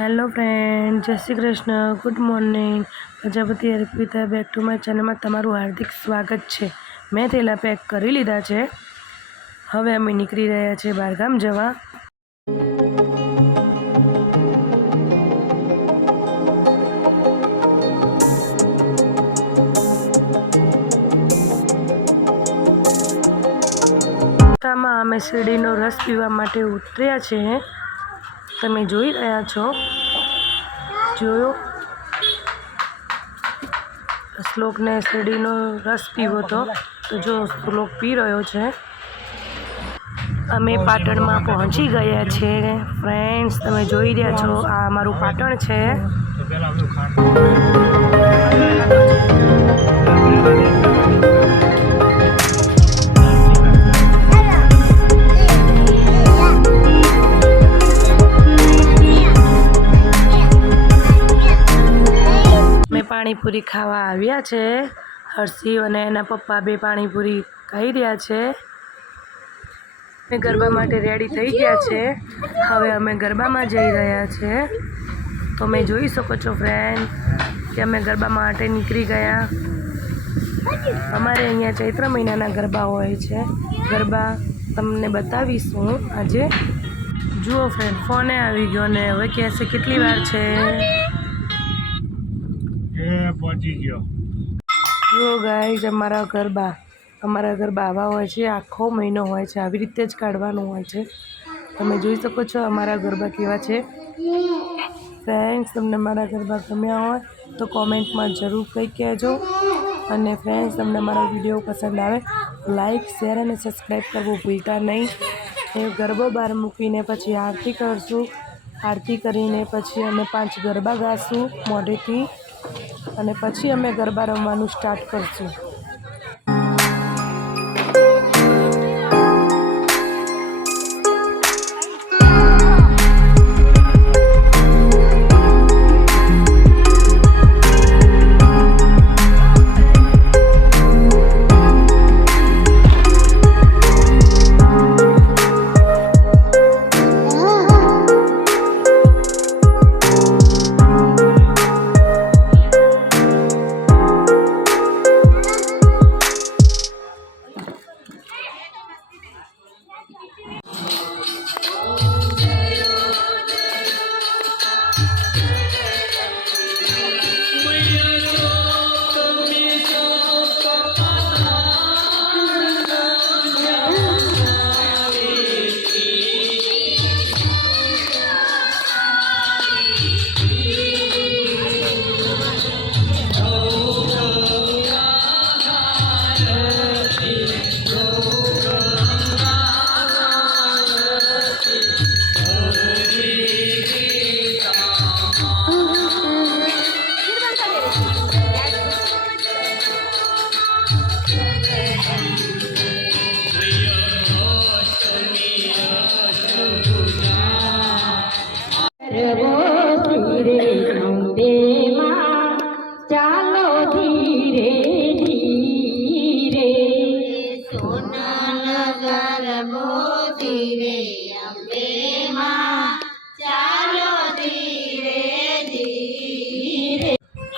Hello friend, जय Shri Krishna, good morning. Prajapati Arpita back to my channel में तमारू हार्दिक स्वागत है। मैं थेला पैक करी लीधा है। हवे अमे निकली रह्या छे बारगाम जवा। रસ્તાमां अमे શેરડીનો રસ पीवा माटे उतर्या छे। तमे जोई रह्या छो, जोयो श्लोक ने શેરડીનો रस पीवो तो जो श्लोक पी रह्यो छे। अमे पाटण में पहोंची गया छे फ्रेंड्स। तमे जोई रह्या छो, आ मारू पाटण छे। पाणीपुरी खावा आव्या छे। हर्षी अने एना पप्पा बे पाणीपुरी खाई रह्या छे। अमे गरबा माटे रेडी थई गया छे। हवे अमे गरबा में जई रह्या छे। तो मैं जोई सको छो फ्रेंड कि अमे गरबा माटे निकली गया। अमारे अहींया चैत्र महीनाना गरबा होय छे। गरबा तमने बतावीशुं आजे। जुओ फ्रेंड, फोने आवी गयो ने हवे कहेशे કેટલી વાર छे। पहुंची गयो। जो गाइस, अमारा गरबा आवा होय छे। आखो महीनो होय छे, आवी रीते ज काढवानुं होय छे। तमे जोई शको छो अमारा गरबा केवा छे। फ्रेंड्स, तमने मारा गरबा गम्या होय तो कॉमेंट में जरूर कही कहेजो। अने फ्रेंड्स, तमने मारो विडियो पसंद आवे लाइक, शेर और सब्सक्राइब करवू भूलता नहीं। गरबो बार मूकीने पछी आरती करशुं। आरती करीने पछी अमे 5 गरबा गाशुं मोढेथी। अने पछी अमे गरबा रमवानुं स्टार्ट करशुं।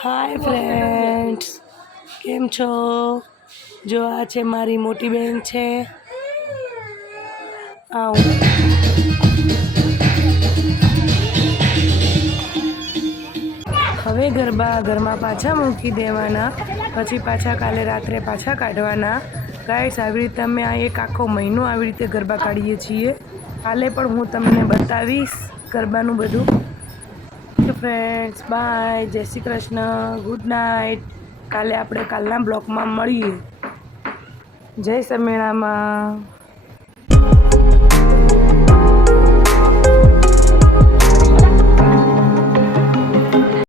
हाय फ्रेंड्स, केम छो? जो आ छे मारी मोटी बेन छे। आओ हवे गरबा घरमां पाछा मूकी देवाना, पछी पाछा काले रात्रे पाछा काढवाना। गाइस, आवी रीते अमे आ एक आखो महीनो आवी रीते गरबा काढीए छीए। काले पण हूँ तमने बतावीश गरबानुं बधुं। फ्रेंड्स, बाय, जय श्री कृष्ण, गुड नाइट। काले आपणे कालना ब्लॉग में मळीए। जय समेळामां।